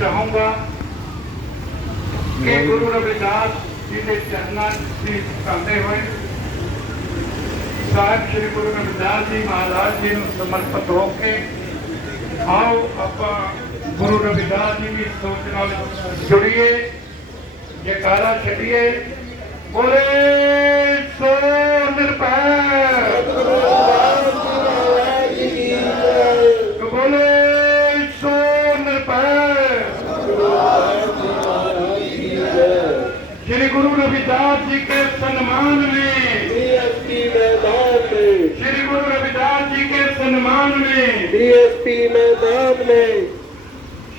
ਚਾਹੂੰਗਾ ਕਿ ਗੁਰੂ ਰਵਿਦਾਸ ਜੀ ਦੇ ਚਰਨਾਂ 'ਚ ਝੁਕਾਉਂਦੇ ਹੋਏ ਸਾਹਿਬ ਸ੍ਰੀ ਗੁਰੂ ਰਵਿਦਾਸ ਜੀ ਮਹਾਰਾਜ ਜੀ ਨੂੰ ਸਮਰਪਿਤ ਹੋ ਕੇ ਆਓ ਆਪਾਂ ਗੁਰੂ ਰਵਿਦਾਸ ਜੀ ਦੀ ਸੋਚ ਨਾਲ ਜੁੜੀਏ ਜੈਕਾਰਾ ਛੱਡੀਏ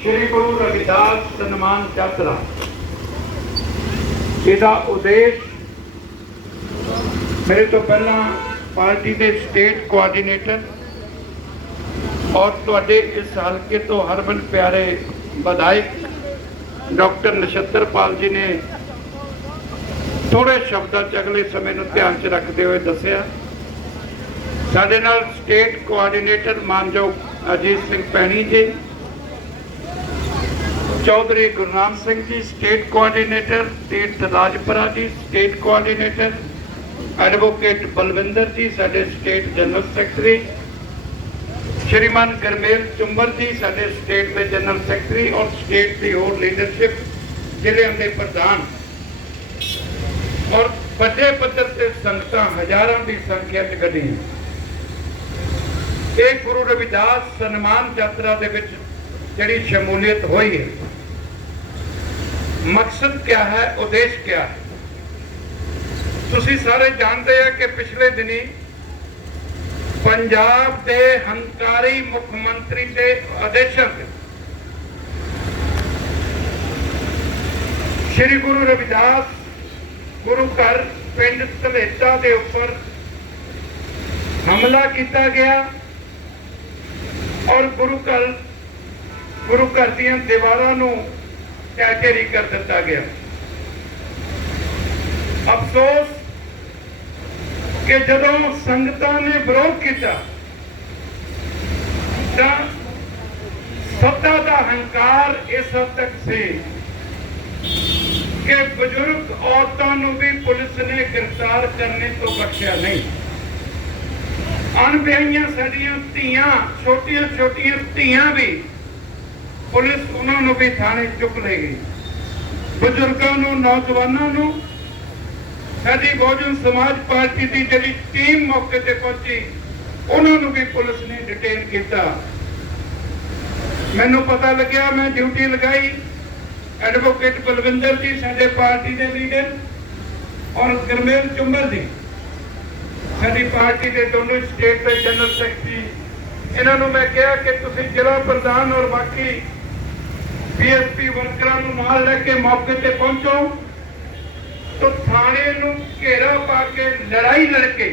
ਸ੍ਰੀ ਗੁਰੂ ਰਵਿਦਾਸ ਸਨਮਾਨ ਯਾਤਰਾ ਇਹਦਾ ਉਦੇਸ਼ ਮੇਰੇ ਤੋਂ ਪਹਿਲਾਂ ਪਾਰਟੀ ਦੇ ਸਟੇਟ ਕੋਆਰਡੀਨੇਟਰ ਔਰ ਤੁਹਾਡੇ ਇਸ ਹਲਕੇ ਤੋਂ ਹਰਮਨ ਪਿਆਰੇ ਵਿਧਾਇਕ ਡਾਕਟਰ ਨਛੱਤਰਪਾਲ ਜੀ ਨੇ ਥੋੜੇ ਸ਼ਬਦਾਂ ਚ ਅਗਲੇ ਸਮੇਂ ਨੂੰ ਧਿਆਨ ਚ ਰੱਖਦੇ ਹੋਏ ਦੱਸਿਆ। ਸਾਡੇ ਨਾਲ ਸਟੇਟ ਕੋਆਰਡੀਨੇਟਰ ਮਾਨਜੋ ਅਜੀਤ ਸਿੰਘ ਪੈਣੀ ਜੀ ਚੌਧਰੀ ਗੁਰਨਾਮ ਸਿੰਘ ਜੀ ਸਟੇਟ ਕੋਆਰਡੀਨੇਟਰ ਤੀਰਥ ਰਾਜਪੁਰਾ ਜੀ state coordinator advocate Balwinder ji, ਸਾਡੇ state general secretary Shriman Garmel Chumbar ji, ਸਾਡੇ ਸਟੇਟ ਦੇ ਜਨਰਲ ਸੈਕਟਰੀ ਔਰ ਸਟੇਟ ਦੀ ਹੋਰ ਲੀਡਰਸ਼ਿਪ ਜ਼ਿਲ੍ਹਿਆਂ ਦੇ ਪ੍ਰਧਾਨ। ਔਰ ਵੱਡੇ ਪੱਧਰ ਤੇ ਸੰਗਤਾਂ ਹਜ਼ਾਰਾਂ ਦੀ ਸੰਖਿਆ ਚ ਗੱਡੀਆਂ। ਇਹ ਗੁਰੂ ਰਵਿਦਾਸ ਸਨਮਾਨ ਯਾਤਰਾ ਦੇ ਵਿੱਚ ਜਿਹੜੀ ਸ਼ਮੂਲੀਅਤ ਹੋਈ ਹੈ ਮਕਸਦ ਕਿਆ ਹੈ, ਉਦੇਸ਼ ਕਿਆ ਹੈ? ਤੁਸੀਂ ਸਾਰੇ ਜਾਣਦੇ ਆ ਕਿ ਪਿਛਲੇ ਦਿਨੀ ਪੰਜਾਬ ਦੇ ਹੰਕਾਰੀ ਮੁੱਖ ਮੰਤਰੀ ਦੇ ਆਦੇਸ਼ਾਂ ਤੇ ਸ੍ਰੀ ਗੁਰੂ ਰਵਿਦਾਸ ਗੁਰੂ ਘਰ ਪਿੰਡ ਧਲੇਟਾ ਦੇ ਉੱਪਰ ਹਮਲਾ ਕੀਤਾ ਗਿਆ ਔਰ ਗੁਰੂ ਘਰ ਗੁਰੂ ਘਰ ਦੀਆਂ ਦੀਵਾਰਾਂ ਨੂੰ ਢਹਿ ਕਰ ਦਿੱਤਾ ਗਿਆ। ਅਫਸੋਸ ਕਿ ਜਦੋਂ ਸੰਗਤਾਂ ਨੇ ਵਿਰੋਧ ਕੀਤਾ, ਤਾਂ ਸੱਤਾ ਦਾ ਹੰਕਾਰ ਇਸ ਹੱਦ ਤੱਕ ਸੀ ਕਿ ਬਜ਼ੁਰਗ ਔਰਤਾਂ ਨੂੰ ਵੀ ਪੁਲਿਸ ਨੇ ਗ੍ਰਿਫਤਾਰ ਕਰਨੇ ਤੋਂ ਬਖਸ਼ਿਆ ਨਹੀਂ। ਅਣਵਿਆਹੀਆਂ ਸਾਡੀਆਂ ਧੀਆਂ ਛੋਟੀਆਂ ਛੋਟੀਆਂ ਧੀਆਂ ਵੀ ਪੁਲਿਸ ਉਹਨਾਂ ਨੂੰ ਵੀ ਥਾਣੇ ਚੁੱਕ ਲੈ ਗਈ ਬਜ਼ੁਰਗਾਂ ਨੂੰ, ਨੌਜਵਾਨਾਂ ਨੂੰ ਸਾਡੀ ਬਹੁਜਨ ਸਮਾਜ ਪਾਰਟੀ ਦੀ ਜਿਹੜੀ ਟੀਮ ਮੌਕੇ ਤੇ ਪਹੁੰਚੀ, ਉਹਨਾਂ ਨੂੰ ਵੀ ਪੁਲਿਸ ਨੇ ਡਿਟੇਨ ਕੀਤਾ। ਮੈਨੂੰ ਪਤਾ ਲੱਗਿਆ, ਮੈਂ ਡਿਊਟੀ ਲਗਾਈ। ਐਡਵੋਕੇਟ ਬਲਵਿੰਦਰ ਜੀ ਸਾਡੇ ਪਾਰਟੀ ਦੇ ਲੀਡਰ ਔਰ ਗਰਮੇਲ ਚੁੰਬਰ ਜੀ। ਸਾਡੀ ਪਾਰਟੀ ਦੇ ਦੋਨੋਂ ਸਟੇਟ ਦੇ ਜਨਰਲ ਸੈਕਟਰੀ ਇਹਨਾਂ ਨੂੰ ਮੈਂ ਕਿਹਾ ਕਿ ਤੁਸੀਂ ਜ਼ਿਲ੍ਹਾ ਪ੍ਰਧਾਨ ਔਰ ਬਾਕੀ ਬੀਐਸਪੀ ਵਰਕਰਾਂ ਨੂੰ ਨਾਲ ਲੈ ਕੇ ਮੌਕੇ ਤੇ ਪਹੁੰਚੋ। ਤੋ ਥਾਣੇ ਨੂੰ ਘੇਰਾ ਪਾ ਕੇ ਲੜਾਈ ਲੜ ਕੇ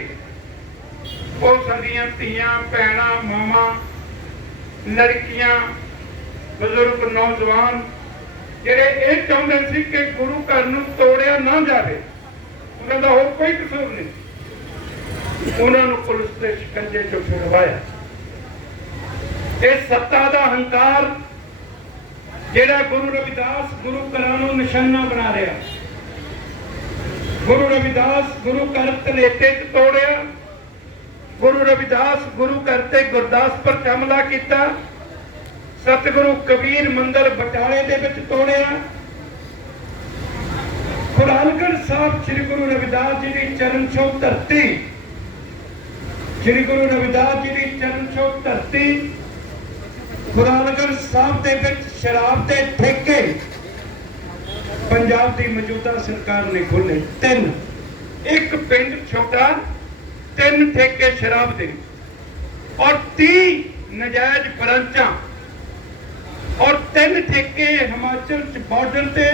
ਉਹ ਸਾਡੀਆਂ ਧੀਆਂ, ਭੈਣਾਂ, ਮਾਵਾਂ, ਲੜਕੀਆਂ, ਬਜ਼ੁਰਗ, ਨੌਜਵਾਨ, ਜਿਹੜੇ ਇਹ ਚਾਹੁੰਦੇ ਸੀ ਕਿ ਗੁਰੂ ਘਰ ਨੂੰ ਤੋੜਿਆ ਨਾ ਜਾਵੇ, ਉਹਨਾਂ ਦਾ ਹੋਰ ਕੋਈ ਕਸੂਰ ਨਹੀਂ। ਉਹਨਾਂ ਨੂੰ ਪੁਲਿਸ ਦੇ ਸ਼ਿਕੰਜੇ ਚੋਂ ਛੁਡਵਾਇਆ। ਇਹ ਸੱਤਾ ਦਾ ਹੰਕਾਰ ਜਿਹੜਾ ਗੁਰੂ ਰਵਿਦਾਸ ਗੁਰੂ ਘਰਾਂ ਨੂੰ ਨਿਸ਼ਾਨਾ ਬਣਾ ਰਿਹਾ। ਗੁਰੂ ਰਵਿਦਾਸ ਗੁਰੂ ਘਰ ਤਲੇਟੇ ਤੋੜਿਆ। ਗੁਰੂ ਰਵਿਦਾਸ ਗੁਰੂ ਘਰ ਤੇ ਗੁਰਦਾਸਪੁਰ ਚ ਕੀਤਾ। ਸਤਿਗੁਰੂ ਕਬੀਰ ਮੰਦਰ ਬਟਾਲੇ ਦੇ ਵਿੱਚ ਤੋੜਿਆ। ਖੁਰਾਲਗੜ੍ਹ ਸਾਹਿਬ ਸ੍ਰੀ ਗੁਰੂ ਰਵਿਦਾਸ ਜੀ ਦੀ ਚਰਨ ਛੋਹ ਧਰਤੀ। ਸ੍ਰੀ ਗੁਰੂ ਰਵਿਦਾਸ ਜੀ ਦੀ ਚਰਨ ਛੋਹ ਧਰਤੀ। ਖੁਰਾਲਗੜ੍ਹ ਸਾਹਿਬ ਦੇ ਵਿੱਚ ਸ਼ਰਾਬ ਦੇ ਠੇਕੇ। ਪੰਜਾਬ ਦੀ ਮੌਜੂਦਾ ਸਰਕਾਰ ਨੇ ਖੋਲੇ ਤਿੰਨ। ਇੱਕ ਪਿੰਡ ਛੋਟਾ, ਤਿੰਨ ਠੇਕੇ ਸ਼ਰਾਬ ਦੇ। ਔਰ 30 ਨਜਾਇਜ਼ ਬ੍ਰਾਂਚਾਂ ਔਰ ਤਿੰਨ ਠੇਕੇ ਹਿਮਾਚਲ ਚ ਬਾਰਡਰ ਤੇ।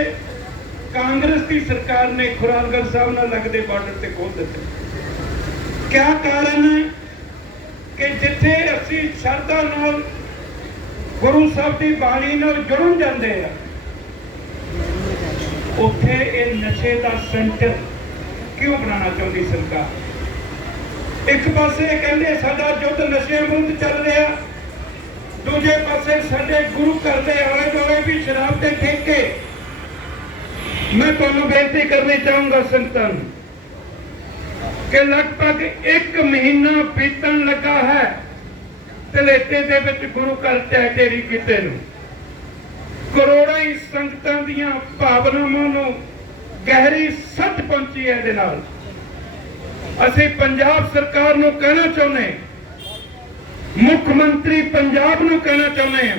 ਕਾਂਗਰਸ ਦੀ ਸਰਕਾਰ ਨੇ ਖੁਰਾਲਗੜ੍ਹ ਸਾਹਿਬ ਨਾਲ ਲੱਗਦੇ ਬਾਰਡਰ ਤੇ ਖੋਲ ਦਿੱਤੇ। ਕਿਆ ਕਾਰਨ ਹੈ ਕਿ ਜਿੱਥੇ ਅਸੀਂ ਸ਼ਰਧਾ ਨਾਲ ਗੁਰੂ ਸਾਹਿਬ ਦੀ ਬਾਣੀ ਨਾਲ ਜੁੜਨ ਜਾਂਦੇ ਆ। ਉੱਥੇ ਇਹ ਨਸ਼ੇ ਦਾ ਸੈਂਟਰ ਕਿਉਂ ਬਣਾਉਣਾ ਚਾਹੁੰਦੀ ਸਰਕਾਰ? ਇੱਕ ਪਾਸੇ ਕਹਿੰਦੇ ਸਾਡਾ ਯੁੱਧ ਨਸ਼ਿਆਂ ਵਿਰੁੱਧ ਚੱਲ ਰਿਹਾ, ਦੂਜੇ ਪਾਸੇ ਸਾਡੇ ਗੁਰੂ ਘਰ ਦੇ ਆਲੇ ਦੁਆਲੇ ਵੀ ਸ਼ਰਾਬ ਦੇ ਠੇਕੇ। ਮੈਂ ਤੁਹਾਨੂੰ ਬੇਨਤੀ ਕਰਨੀ ਚਾਹੂੰਗਾ ਸੰਗਤਾਂ ਨੂੰ ਕਿ ਲਗਭਗ 1 ਮਹੀਨਾ ਬੀਤਣ ਲੱਗਾ ਹੈ। ਤਲੇਟੇ ਦੇ ਵਿੱਚ ਗੁਰੂ ਘਰ ਟਹਿਟੇਰੀ ਕੀਤੇ ਨੂੰ। ਕਰੋੜਾਂ ਹੀ ਸੰਗਤਾਂ ਦੀਆਂ ਭਾਵਨਾਵਾਂ ਨੂੰ ਗਹਿਰੀ ਸੱਟ ਪਹੁੰਚੀ ਹੈ ਇਹਦੇ ਨਾਲ। ਅਸੀਂ ਪੰਜਾਬ ਸਰਕਾਰ ਨੂੰ ਕਹਿਣਾ ਚਾਹੁੰਦੇ ਮੁੱਖ ਮੰਤਰੀ ਪੰਜਾਬ ਨੂੰ ਕਹਿਣਾ ਚਾਹੁੰਦੇ ਹਾਂ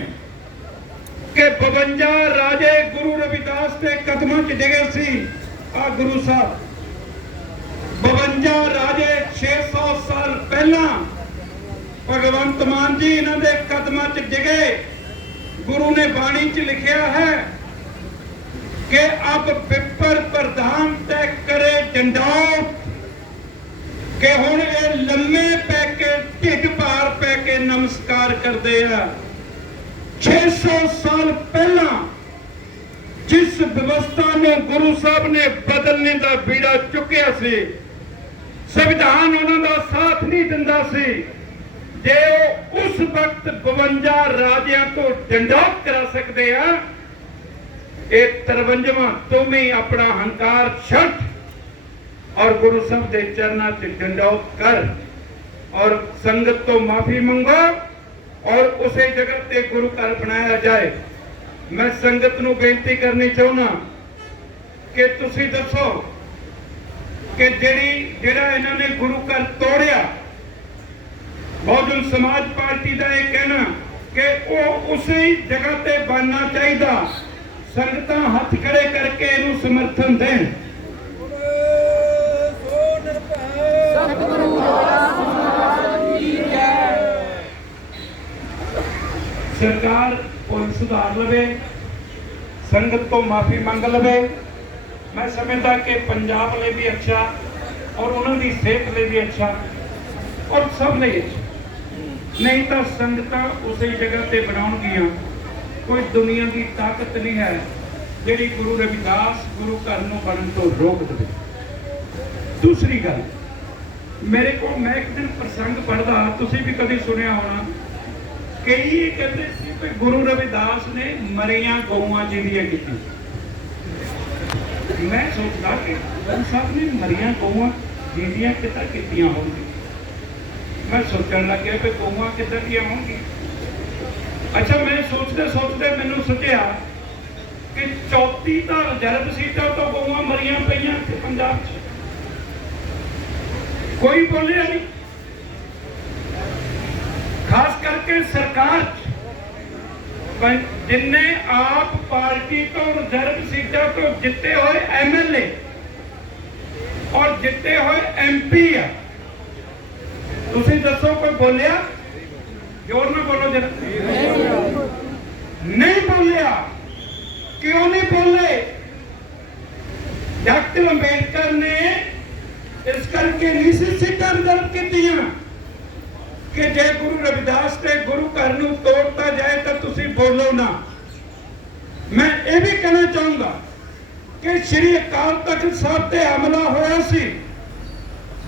ਕਿ 52 ਰਾਜੇ ਗੁਰੂ ਰਵਿਦਾਸ ਦੇ ਕਦਮਾਂ 'ਚ ਡਿਗੇ ਸੀ ਆ ਗੁਰੂ ਸਾਹਿਬ। 52 ਰਾਜੇ 600 ਸਾਲ ਪਹਿਲਾਂ ਭਗਵੰਤ ਮਾਨ ਜੀ, ਇਹਨਾਂ ਦੇ ਕਦਮਾਂ 'ਚ ਡਿਗੇ। ਗੁਰੂ ਨੇ ਬਾਣੀ 'ਚ ਲਿਖਿਆ ਹੈ ਕਿ ਅਬ ਪਿੱਪਰ ਪ੍ਰਧਾਨ ਤੈ ਕਰੇ ਡੰਡੌਤ ਕਿ ਹੁਣ ਇਹ ਲੰਮੇ ਪੈ ਕੇ, ਢਿੱਡ ਭਾਰ ਪੈ ਕੇ ਨਮਸਕਾਰ ਕਰਦੇ ਆ। 600 ਸਾਲ ਪਹਿਲਾਂ ਜਿਸ ਵਿਵਸਥਾ ਨੂੰ ਗੁਰੂ ਸਾਹਿਬ ਨੇ ਬਦਲਣੇ ਦਾ ਬੀੜਾ ਚੁੱਕਿਆ ਸੀ, ਸੰਵਿਧਾਨ ਉਹਨਾਂ ਦਾ ਸਾਥ ਨਹੀਂ ਦਿੰਦਾ ਸੀ। ਜੇ ਉਹ ਉਸ ਵਕਤ 52 ਰਾਜਿਆਂ ਤੋਂ ਡੰਡੌਤ ਕਰਾ ਸਕਦੇ ਆ, ਇਹ 53ਵਾਂ ਤੂੰ ਵੀ ਆਪਣਾ ਹੰਕਾਰ ਛੱਡ ਔਰ ਗੁਰੂ ਸਾਹਿਬ ਦੇ ਚਰਨਾਂ 'ਚ ਡੰਡੌਤ ਕਰ ਔਰ ਸੰਗਤ ਤੋਂ ਮਾਫੀ ਮੰਗੋ ਔਰ ਉਸੇ ਜਗ੍ਹਾ ਤੇ ਗੁਰੂ ਘਰ ਬਣਾਇਆ ਜਾਏ। ਮੈਂ ਸੰਗਤ ਨੂੰ ਬੇਨਤੀ ਕਰਨੀ ਚਾਹੁੰਦਾ ਕਿ ਤੁਸੀਂ ਦੱਸੋ ਕਿ ਜਿਹੜੀ, ਜਿਹੜਾ ਇਹਨਾਂ ਨੇ ਗੁਰੂ ਘਰ ਤੋੜਿਆ ਬਹੁਜਨ ਸਮਾਜ ਪਾਰਟੀ ਦਾ ਇਹ ਕਹਿਣਾ ਕਿ ਉਹ ਉਸੇ ਜਗ੍ਹਾ ਤੇ ਬਣਨਾ ਚਾਹੀਦਾ। ਸੰਗਤਾਂ ਹੱਥ ਖੜੇ ਕਰਕੇ ਇਹਨੂੰ ਸਮਰਥਨ ਦੇਣ। ਸਰਕਾਰ ਪੁਲਿਸ ਸੁਧਾਰ ਲਵੇ, ਸੰਗਤ ਤੋਂ ਮਾਫੀ ਮੰਗ ਲਵੇ। ਮੈਂ ਸਮਝਦਾ ਕਿ ਪੰਜਾਬ ਲਈ ਵੀ ਅੱਛਾ ਔਰ ਉਹਨਾਂ ਦੀ ਸਿਹਤ ਲਈ ਵੀ ਅੱਛਾ ਔਰ ਸਭ ਲਈ ਅੱਛਾ। ਨਹੀਂ ਤਾਂ ਸੰਗਤਾਂ ਉਸੇ ਜਗ੍ਹਾ ਤੇ ਬਣਾਉਣਗੀਆਂ। ਕੋਈ ਦੁਨੀਆ ਦੀ ਤਾਕਤ ਨਹੀਂ ਹੈ, ਜਿਹੜੀ ਗੁਰੂ ਰਵਿਦਾਸ ਗੁਰੂ ਘਰ ਨੂੰ ਬਣਨ ਤੋਂ ਰੋਕ ਦੇਵੇ। ਦੂਸਰੀ ਗੱਲ, ਮੇਰੇ ਕੋਲ ਮੈਂ ਇੱਕ ਦਿਨ ਪ੍ਰਸੰਗ ਪੜਦਾ ਤੁਸੀਂ ਵੀ ਕਦੇ ਸੁਣਿਆ ਹੋਣਾ, ਕਈ ਕਹਿੰਦੇ ਸੀ ਕਿ ਗੁਰੂ ਰਵਿਦਾਸ ਨੇ ਮਰੀਆਂ ਗਊਆਂ ਜਿਹੜੀਆਂ ਕੀਤੀ ਮੈਂ ਸੋਚਦਾ ਕਿ ਗੁਰੂ ਸਾਹਿਬ ਨੇ ਮਰੀਆਂ ਗਊਆਂ ਜਿਹੜੀਆਂ ਕਿੱਦਾਂ ਕੀਤੀਆਂ ਹੋਣਗੀਆਂ। ਮੈਂ ਸੋਚਣ ਲੱਗਿਆ ਕਿ ਗਊਆਂ ਕਿੱਦਾਂ ਦੀਆਂ ਹੋਣਗੀਆਂ। ਅੱਛਾ, ਮੈਂ ਸੋਚਦੇ ਸੋਚਦੇ ਮੈਨੂੰ ਸੁਝਿਆ ਕਿ 34 ਤਾਂ ਰਿਜ਼ਰਵ ਸੀਟਾਂ ਤੋਂ ਗਊਆਂ ਮਰੀਆਂ ਪਈਆਂ ਤੇ ਪੰਜਾਬ 'ਚ। ਕੋਈ ਬੋਲਿਆ ਨਹੀਂ। ਖਾਸ ਕਰਕੇ ਸਰਕਾਰ 'ਚ। ਜਿੰਨੇ ਆਪ ਪਾਰਟੀ ਤੋਂ ਰਿਜ਼ਰਵ ਸੀਟਾਂ ਤੋਂ ਜਿੱਤੇ ਹੋਏ ਐਮਐਲਏ ਔਰ ਜਿੱਤੇ ਹੋਏ ਐਮਪੀ ਆ ਤੁਸੀਂ ਦੱਸੋ ਕੋਈ ਬੋਲਿਆ? ਜੋਰ ਨਾਲ ਬੋਲੋ ਜਰਾ। ਨਹੀਂ ਬੋਲਿਆ। ਕਿਉਂ ਨਹੀਂ ਬੋਲੇ? ਡਾਕਟਰ ਅੰਬੇਡਕਰ ਨੇ ਇਸ ਕਰਕੇ ਨਹੀਂ ਸੀ ਸੀਟਾਂ ਰਿਜ਼ਰਵ ਕੀਤੀਆਂ ਕਿ ਜੇ ਗੁਰੂ ਰਵਿਦਾਸ ਦੇ ਗੁਰੂ ਘਰ ਨੂੰ ਤੋੜਤਾ ਜਾਏ ਤਾਂ ਤੁਸੀਂ ਬੋਲੋ ਨਾ। ਮੈਂ ਇਹ ਵੀ ਕਹਿਣਾ ਚਾਹੂੰਗਾ ਕਿ ਸ੍ਰੀ ਅਕਾਲ ਤਖਤ ਸਾਹਿਬ ਤੇ ਹਮਲਾ ਹੋਇਆ ਸੀ।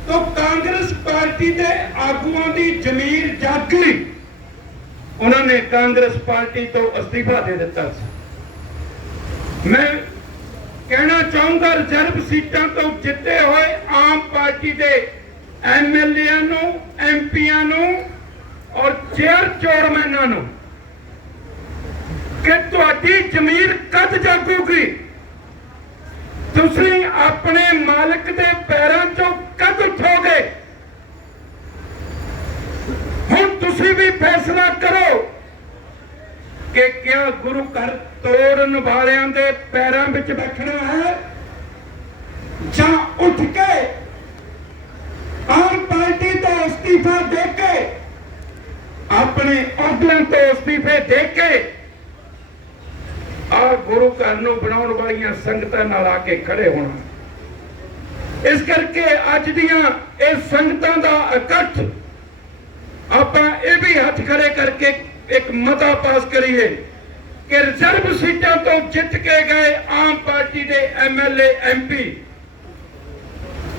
ਤਾਂ ਕਾਂਗਰਸ ਪਾਰਟੀ ਦੇ ਆਗੂਆਂ ਦੀ ਜ਼ਮੀਰ ਜਾਗ ਗਈ ਉਹਨਾਂ ਨੇ ਕਾਂਗਰਸ ਪਾਰਟੀ ਤੋਂ ਅਸਤੀਫਾ ਦੇ ਦਿੱਤਾ ਸੀ। ਮੈਂ ਕਹਿਣਾ ਚਾਹੂੰਗਾ, ਰਿਜ਼ਰਵ ਸੀਟਾਂ ਤੋਂ ਜਿੱਤੇ ਹੋਏ ਆਮ ਪਾਰਟੀ ਦੇ ਐਮਐਲਏਆਂ ਨੂੰ ਐਮਪੀਆਂ ਨੂੰ ਔਰ ਚੇਅਰ ਚੇਅਰਮੈਨਾਂ ਨੂੰ ਕਿ ਤੁਹਾਡੀ ਜ਼ਮੀਰ ਕਦ ਜਾਗੂਗੀ? ਤੁਸੀਂ ਆਪਣੇ ਮਾਲਕ ਦੇ ਪੈਰਾਂ 'ਚੋਂ ਕਦ ਉਠੋਗੇ। ਹੁਣ ਤੁਸੀਂ ਵੀ ਫੈਸਲਾ ਕਰੋ ਕਿ ਕਿਆ ਗੁਰੂ ਘਰ ਤੋੜਨ ਵਾਲਿਆਂ ਦੇ ਪੈਰਾਂ ਵਿੱਚ ਬੈਠਣਾ ਹੈ ਜਾਂ ਉੱਠ ਕੇ ਆਮ ਪਾਰਟੀ ਤੋਂ ਅਸਤੀਫਾ ਦੇ ਕੇ ਆਪਣੇ ਅਹੁਦਿਆਂ ਤੋਂ ਅਸਤੀਫੇ ਦੇ ਕੇ ਆ ਗੁਰੂ ਘਰ ਨੂੰ ਬਣਾਉਣ ਵਾਲੀਆਂ ਸੰਗਤਾਂ ਨਾਲ ਆ ਕੇ ਖੜੇ ਹੋਣਾ। ਇਸ ਕਰਕੇ ਅੱਜ ਦੀਆਂ ਇਹ ਸੰਗਤਾਂ ਦਾ ਇਕੱਠ ਆਪਾਂ ਇਹ ਵੀ ਹੱਥ ਖੜੇ ਕਰਕੇ ਇੱਕ ਮਤਾ ਪਾਸ ਕਰੀਏ ਕਿ ਰਿਜ਼ਰਵ ਸੀਟਾਂ ਤੋਂ ਜਿੱਤ ਕੇ ਗਏ ਆਮ ਪਾਰਟੀ ਦੇ ਐਮਐਲਏ ਐਮਪੀ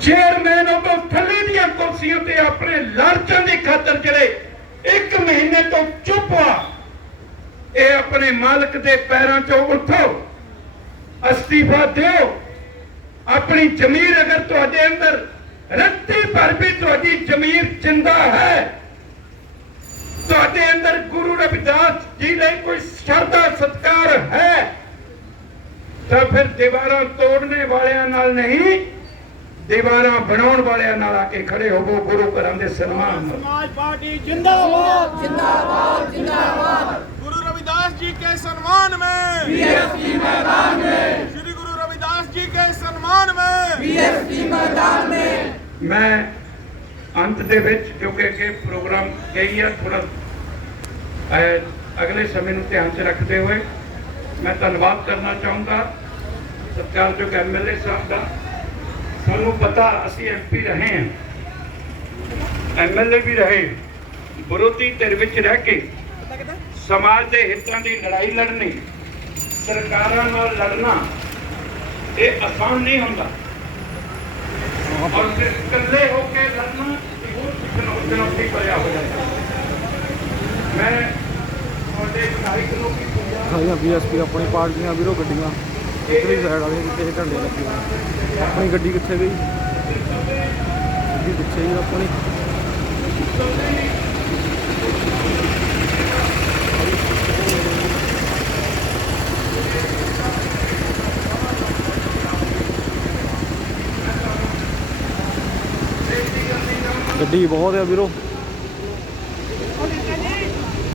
ਚੇਅਰਮੈਨ ਉਹ ਤੋਂ ਥੱਲੇ ਦੀਆਂ ਕੁਰਸੀਆਂ ਤੇ ਆਪਣੇ ਲਾਲਚਾਂ ਦੀ ਖਾਤਰ ਜਿਹੜੇ ਇੱਕ ਮਹੀਨੇ ਤੋਂ ਚੁੱਪ ਆ। ਇਹ ਆਪਣੇ ਮਾਲਕ ਦੇ ਪੈਰਾਂ 'ਚੋਂ ਉੱਠੋ। ਅਸਤੀਫਾ ਦਿਓ। ਆਪਣੀ ਜ਼ਮੀਰ ਅਗਰ ਤੁਹਾਡੇ ਅੰਦਰ ਰੱਤੀ ਭਰ ਵੀ ਤੁਹਾਡੀ ਜ਼ਮੀਰ ਜਿੰਦਾ ਹੈ ਤੁਹਾਡੇ ਅੰਦਰ ਗੁਰੂ ਰਵਿਦਾਸ ਜੀ ਲਈ ਕੋਈ ਸ਼ਰਧਾ ਸਤਕਾਰ ਹੈ ਤਾਂ ਫਿਰ ਦੀਵਾਰਾਂ ਤੋੜਨੇ ਵਾਲਿਆਂ ਨਾਲ ਨਹੀਂ ਦੀਵਾਰਾਂ ਬਣਾਉਣ ਵਾਲਿਆਂ ਨਾਲ ਆ ਕੇ ਖੜੇ ਹੋਵੋ ਗੁਰੂ ਘਰਾਂ ਦੇ ਸਨਮਾਨ ਸਮਾਜ ਪਾਰਟੀ ਜਿੰਦਾਬਾਦ। ਜਿੰਦਾਬਾਦ ਜਿੰਦਾਬਾਦ। जी के सम्मान में बीएसपी मैदान में श्री गुरु रविदास जी के सम्मान में ਮੈਂ ਅੰਤ ਦੇ ਵਿੱਚ ਕਿਉਂਕਿ ਅੱਗੇ ਪ੍ਰੋਗਰਾਮ ਕਈ ਆ ਥੋੜਾ ਅਗਲੇ ਸਮੇਂ ਨੂੰ ਧਿਆਨ 'ਚ ਰੱਖਦੇ ਹੋਏ ਮੈਂ ਧੰਨਵਾਦ ਕਰਨਾ ਚਾਹੂੰਗਾ ਸਤਿਕਾਰਯੋਗ ਐਮਐਲਏ ਸਾਹਿਬ ਦਾ ਸਾਨੂੰ ਪਤਾ ਅਸੀਂ ਐਮਪੀ ਰਹੇ ਹਾਂ ਐਮਐਲਏ ਵੀ ਰਹੇ ਵਿਰੋਧੀ ਧਿਰ ਵਿੱਚ ਰਹਿ ਕੇ ਸਮਾਜ ਦੇ ਹਿੱਤਾਂ ਦੀ ਲੜਾਈ ਲੜਨੀ, ਸਰਕਾਰਾਂ ਨਾਲ ਲੜਨਾ, ਇਹ ਆਸਾਨ ਨਹੀਂ ਹੁੰਦਾ। ਔਰ ਫਿਰ ਇਕੱਲੇ ਹੋ ਕੇ ਲੜਨਾ ਇਹ ਚੁਣੌਤੀ ਭਰਿਆ ਹੋ। ਜਾਂਦਾ ਮੈਂ ਤੁਹਾਡੇ ਵਿਧਾਇਕ ਨੂੰ ਵੀ ਪੰਜਾਬ ਸਾਰੀਆਂ ਬੀਐਸਪੀ ਆਪਣੀ ਪਾਰਟੀਆਂ, ਵੀਰੋ ਗੱਡੀਆਂ ਇਧਰਲੀ ਸਾਈਡ ਵਾਲੀਆਂ ਕਿੱਥੇ ਝੰਡੇ ਲੱਗੇ ਆਪਣੀ ਗੱਡੀ ਕਿੱਥੇ ਗਈ? ਗੱਡੀ ਪਿੱਛੇ ਹੀ ਆਪਣੀ। ਗੱਡੀ ਬਹੁਤ ਆ ਵੀਰੋ।